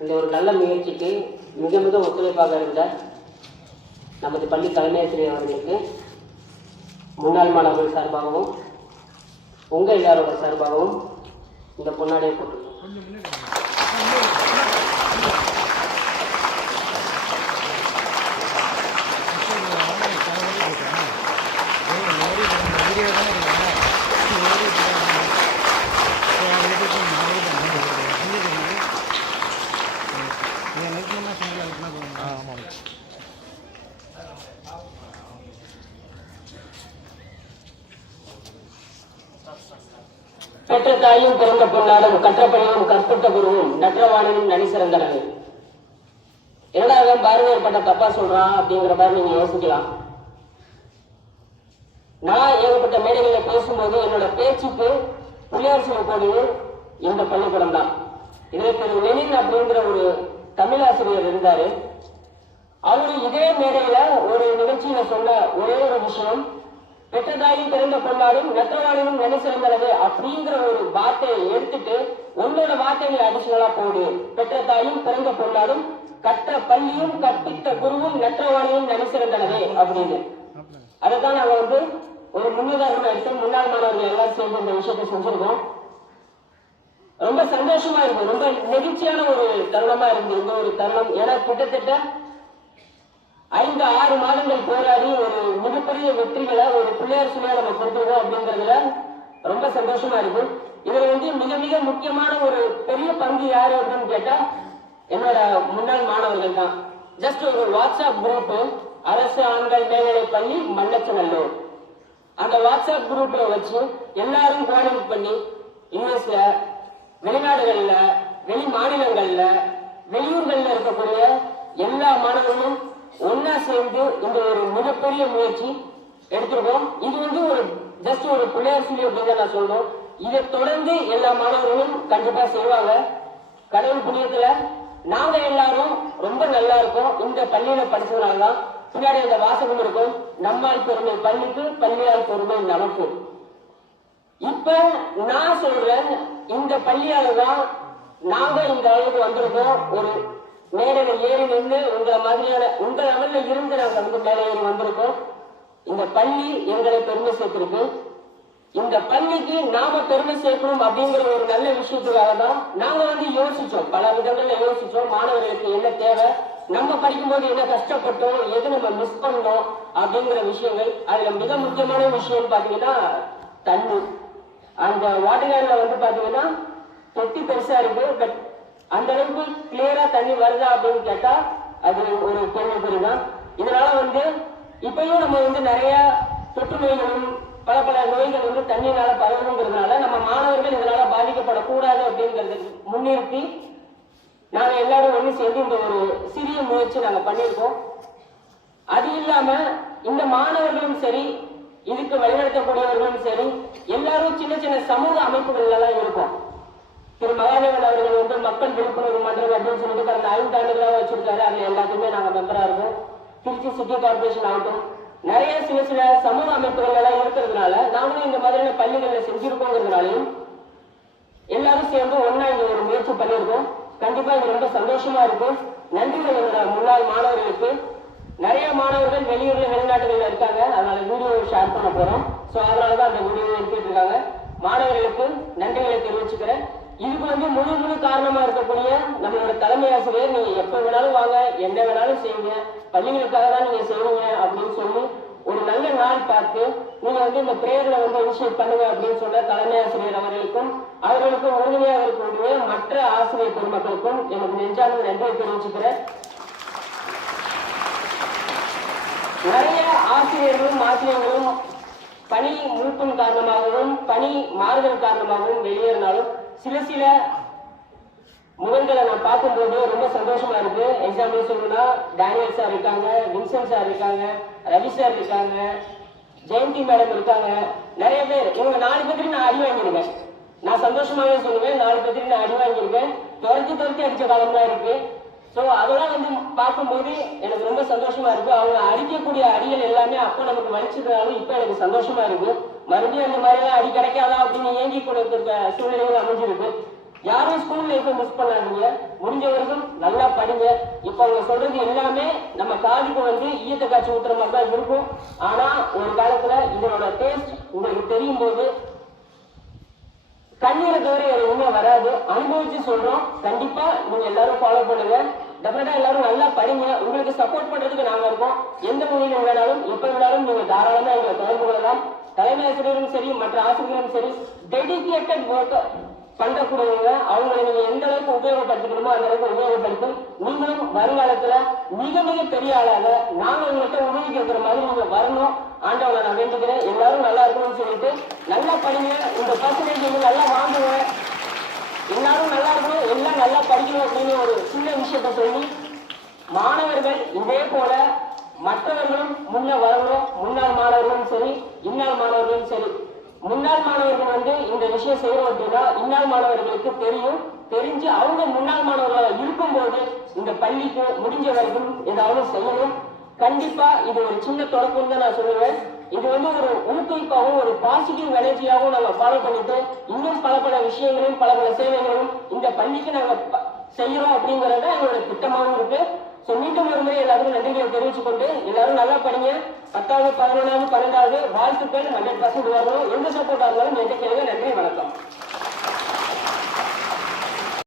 இந்த ஒரு நல்ல முயற்சிக்கு மிக மிக ஒத்துழைப்பாக இருந்த நமது பள்ளி தலைமையாசிரியர் அவர்களுக்கு முன்னாள் மாணவர்கள் சார்பாகவும் உங்கள் எல்லாரோட சார்பாகவும் இந்த பொன்னாடையை போட்டுருக்கோம் பெற்ற தாயும் பிறந்த பொன்னாடும் கற்ற பணியும் கற்பிட்ட குருவும் நற்றவாணனும் நனி சிறந்தனவே என்னடா அவன் பாரதியார் பட்ட தப்பா சொல்றான் அப்படிங்கிற மாதிரி நீங்க யோசிக்கலாம். நான் ஏகப்பட்ட மேடைகளில் பேசும்போது என்னோட பேச்சுக்கு புள்ளியார் சிலை போடுவது இந்த பள்ளிக்கூடம் தான். இதில் திரு லெனின் அப்படிங்கிற ஒரு தமிழாசிரியர் இருந்தாரு. அவரு இதே மேடையில ஒரு நிகழ்ச்சியில சொன்ன ஒரே ஒரு விஷயம் பெற்றதாயும் பிறந்த பொன்னாடும் நெற்றவாளினும் நிலை சிறந்தது அப்படிங்கிற ஒரு வார்த்தையை எடுத்துட்டு உன்னோட வார்த்தைகளை அடிஷனலா போடு. பெற்றதாயும் பிறந்த பொன்னாடும் கற்ற பள்ளியும் கற்பித்த குருவும் நெற்றவாளியும் நிலை சிறந்தனவே அப்படின்னு. அதைத்தான் நாங்க வந்து ஒரு முன்னுதாரணம் எடுத்து முன்னாள் மாணவர்கள் எல்லாம் சேர்ந்து இந்த விஷயத்தை செஞ்சிருக்கோம். ரொம்ப சந்தோஷமா இருக்கும் ரொம்ப நெகிழ்ச்சியான ஒரு தருணமா இருந்து இந்த ஒரு தருணம். ஏன்னா கிட்டத்தட்ட ஐந்து ஆறு மாதங்கள் போராடி ஒரு மிகப்பெரிய வெற்றிகளை ஒரு பிள்ளையார் சுழியா நம்ம கொடுத்துருக்கோம் அப்படிங்கறதுல ரொம்ப சந்தோஷமா இருக்கு. இதுல வந்து மிக மிக முக்கியமான ஒரு பெரிய பங்கு யாரு அப்படின்னு கேட்டா என்னோட முன்னாள் மாணவர்கள் தான். ஜஸ்ட் ஒரு வாட்ஸ்அப் குரூப் அரசு ஆண்கள் மேல்நிலை பள்ளி மல்லச்சநல்லூர். அந்த வாட்ஸ்அப் குரூப்ல வச்சு எல்லாரும் கோஆர்டினேட் பண்ணி யூஎஸ்ல வெளிநாடுகள்ல வெளி மாநிலங்கள்ல வெளியூர்கள்ல இருக்கக்கூடிய எல்லா மாணவர்களும் ஒன்னா சேர்ந்து இந்த ஒரு மிகப்பெரிய முயற்சி எடுத்திருக்கோம். இது வந்து ஒரு ஜஸ்ட் ஒரு பிள்ளையார் சொல்லி அப்படின்னு நான் சொல்றோம். இதை தொடர்ந்து எல்லா மாணவர்களும் கண்டிப்பா செய்வாங்க. கடவுள் புண்ணியத்துல நாங்க எல்லாரும் ரொம்ப நல்லா இருக்கோம். இந்த பள்ளியில படிச்சதுனால தான் பின்னாடி அந்த வாசகம் இருக்கும். நம்மால் பெருமை பள்ளிக்கு பள்ளியால் பெருமை நமக்கு. இப்ப நான் சொல்றேன் இந்த பள்ளியால தான் நாங்க இந்த அளவுக்கு வந்திருக்கோம். ஒரு மேடையில ஏறி நின்று உங்களை மாதிரியான உங்க அமல்ல இருந்து நாங்கள் வந்து மேலே ஏறி வந்திருக்கோம். இந்த பள்ளி எங்களை பெருமை சேர்த்திருக்கு. இந்த பள்ளிக்கு நாம பெருமை சேர்க்கணும் அப்படிங்கிற ஒரு நல்ல விஷயத்துக்காக தான் நாங்க வந்து யோசிச்சோம். பல விதங்கள்ல யோசிச்சோம். மாணவர்களுக்கு என்ன தேவை? நம்ம படிக்கும்போது என்ன கஷ்டப்பட்டோம்? எது நம்ம மிஸ் பண்ணோம்? அப்படிங்கிற விஷயங்கள். அதுல மிக முக்கியமான விஷயம் பாத்தீங்கன்னா தண்ணி. அந்த வாட்டர் கேன்ல வந்து பாத்தீங்கன்னா தொட்டி பெருசா இருக்கு. பட் அந்த அளவுக்கு கிளியரா தண்ணி வருதா அப்படின்னு கேட்டா அது ஒரு கேள்விக்குறி தான் இதனால வந்து இப்பயும் நம்ம வந்து நிறைய தொற்று நோய்களும் பல பல நோய்கள் வந்து தண்ணியினால பரவணுங்கிறதுனால நம்ம மாணவர்கள் இதனால பாதிக்கப்படக்கூடாது அப்படிங்கறது முன்னிறுத்தி நாங்க எல்லாரும் ஒண்ணு சேர்ந்து இந்த ஒரு சிறிய முயற்சி நாங்க பண்ணியிருக்கோம். அது இல்லாம இந்த மாணவர்களும் சரி இதுக்கு வழிநடத்தக்கூடியவர்களும் சரி எல்லாரும் சின்ன சின்ன சமூக அமைப்புகள்ல எல்லாம் இருக்கும். திரு மகாதேவன் அவர்கள் வந்து மக்கள் விழிப்புணர்வு மன்றம் அப்படின்னு சொல்லிட்டு கடந்த ஐந்து ஆண்டுகளாக வச்சிருக்காரு. அதுல எல்லாத்துக்குமே நாங்க மெம்பரா இருக்கோம். திருச்சி சிட்டி கார்பரேஷன் ஆகட்டும். நிறைய சில சில சமூக அமைப்புகள் எல்லாம் இருக்கிறதுனால நாங்களும் இந்த மாதிரியான பள்ளிகளில் செஞ்சிருக்கோங்கிறதுனாலையும் எல்லாரும் சேர்ந்து ஒன்னா இந்த ஒரு முயற்சி பண்ணியிருக்கோம். கண்டிப்பா இது ரொம்ப சந்தோஷமா இருக்கும் நன்றிகள் என்னோட முன்னாள் மாணவர்களுக்கு. நிறைய மாணவர்கள் வெளியூர்ல வெளிநாட்டுகள்ல இருக்காங்க. அதனால வீடியோ ஷேர் பண்ண போறோம். சோ அதனாலதான் அந்த வீடியோ எடுத்துட்டு இருக்காங்க மாணவர்களுக்கு நன்றிகளை தெரிவிச்சுக்கிறேன். இதுக்கு வந்து முழு முழு காரணமா இருக்கக்கூடிய நம்மளோட தலைமை ஆசிரியர் நீங்க எப்ப வேணாலும் வாங்க என்ன வேணாலும் செய்யுங்க. பள்ளிகளுக்காக தான் நீங்க செய்வீங்க அப்படின்னு சொல்லி ஒரு நல்ல நாள் பார்த்து நீங்க வந்து இந்த பிரேயர்ல வந்து இனிஷியேட் பண்ணுங்க அப்படின்னு சொன்ன தலைமை ஆசிரியர் அவர்களுக்கும் அவர்களுக்கும் உறுதுணையாக இருக்கக்கூடிய மற்ற ஆசிரியர் பெருமக்களுக்கும் எனக்கு நெஞ்சார்ந்த நன்றியை தெரிவிச்சுக்கிறேன். நிறைய ஆசிரியர்களும் ஆசிரியர்களும் பணி முழுப்பின் காரணமாகவும் பணி மாறுதல் காரணமாகவும் வெளியேறினாலும் சில சில முகங்களை நான் பார்க்கும்போது ரொம்ப சந்தோஷமா இருக்கு. எக்ஸாம்பிள் சொல்லணும்னா டேனியல் சார் இருக்காங்க வின்சன் சார் இருக்காங்க ரவி சார் இருக்காங்க ஜெயந்தி மேடம் இருக்காங்க. நிறைய பேர். இவங்க நாலு பேருக்கு நான் அடி வாங்கியிருக்கேன். நான் சந்தோஷமாவே சொல்லுவேன் நாலு பேருக்கு நான் அடி வாங்கியிருக்கேன். துரத்தி துரத்தி அடிச்ச காலம்லாம் இருக்கு. ஸோ அதெல்லாம் வந்து பார்க்கும்போது எனக்கு ரொம்ப சந்தோஷமா இருக்கு. அவங்க அடிக்கக்கூடிய அடிகள் எல்லாமே அப்போ நமக்கு வலிச்சதுனாலும் இப்போ எனக்கு சந்தோஷமா இருக்கு. மறுபடியும் அந்த மாதிரி எல்லாம் அடி கிடைக்காதா அப்படின்னு ஏங்கி கொடுத்துருக்க சூழ்நிலைகள் அமைஞ்சிருக்கு. யாரும் ஸ்கூல் லைஃப்பை மிஸ் பண்ணாதீங்க. முடிஞ்ச வரைக்கும் நல்லா படிங்க. இப்ப அவங்க சொல்றது எல்லாமே நம்ம காதுக்கு வந்து ஈயத்தை காய்ச்சி ஊத்துற மாதிரி தான் இருக்கும். ஆனா ஒரு காலத்துல இதனோட டேஸ்ட் உங்களுக்கு தெரியும் போது கண்ணீரை தவிர வேற எதுவுமே வராது. அனுபவிச்சு சொல்றோம். கண்டிப்பா நீங்க எல்லாரும் ஃபாலோ பண்ணுங்க. டெஃபினட்டா எல்லாரும் நல்லா படிங்க. உங்களுக்கு சப்போர்ட் பண்றதுக்கு நாங்க இருக்கோம். எந்த மொழியில வேணாலும் எப்ப வேணாலும் நீங்க தாராளமா எங்களை தொடர்பு கொள்ளலாம். தலைமை ஆசிரியரும் சரி மற்ற ஆசிரியரும் சரி டெடிகேட்டட் ஒர்க் பண்றக்கூடியவங்க அவங்களை நீங்க எந்த அளவுக்கு உபயோகப்படுத்திக்கணுமோ அந்த அளவுக்கு உபயோகப்படுத்தும் நீங்களும் வருங்காலத்துல மிக மிக பெரிய ஆளாக நாங்க உங்கள்கிட்ட உதவி கேட்கிற மாதிரி நீங்க வரணும். ஆண்டவனை நான் வேண்டுகிறேன். எல்லாரும் நல்லா இருக்கணும்னு சொல்லிட்டு நல்லா படிங்க. உங்க பர்சன்டேஜ் நல்லா வாங்குவேன் எல்லாரும் நல்லா இருக்கணும். எல்லாம் நல்லா படிக்கணும் அப்படின்னு ஒரு சின்ன விஷயத்த சொல்லி மாணவர்கள் இதே போல மற்றவர்களும் முன்ன வரணும் முன்னாள் மாணவர்களும் சரி இன்னால் மாணவர்களும் சரி. முன்னாள் மாணவர்கள் வந்து இந்த விஷயம் செய்யறோம் அப்படின்னா இன்னால் மாணவர்களுக்கு தெரியும். தெரிஞ்சு அவங்க முன்னாள் மாணவர்களாக இருக்கும்போது இந்த பள்ளிக்கு முடிஞ்ச வரைக்கும் ஏதாவது செய்யணும். கண்டிப்பா இது ஒரு சின்ன தொடக்கம் தான் நான் சொல்லுவேன். இது வந்து ஒரு ஊக்குவிப்பாகவும் ஒரு பாசிட்டிவ் எனர்ஜியாகவும் நாங்க ஃபாலோ பண்ணிட்டு இன்னும் பல பல விஷயங்களும் பல பல சேவைகளும் இந்த பள்ளிக்கு நாங்க செய்யறோம் அப்படிங்கறத எங்களோட திட்டமாகவும் இருக்கு. ஸோ மீண்டும் ஒரு முறை எல்லாருக்கும் நன்றிகளை தெரிவிச்சுக் கொண்டு எல்லாரும் நல்லா படிங்க. பத்தாவது பதினொன்றாவது பன்னெண்டாவது வாழ்த்துக்கள். ஹண்ட்ரட் பர்சன்ட் வரணும் எந்த சப்போர்ட்டாக இருந்தாலும் என்கிட்ட கேளுங்க. நன்றி வணக்கம்.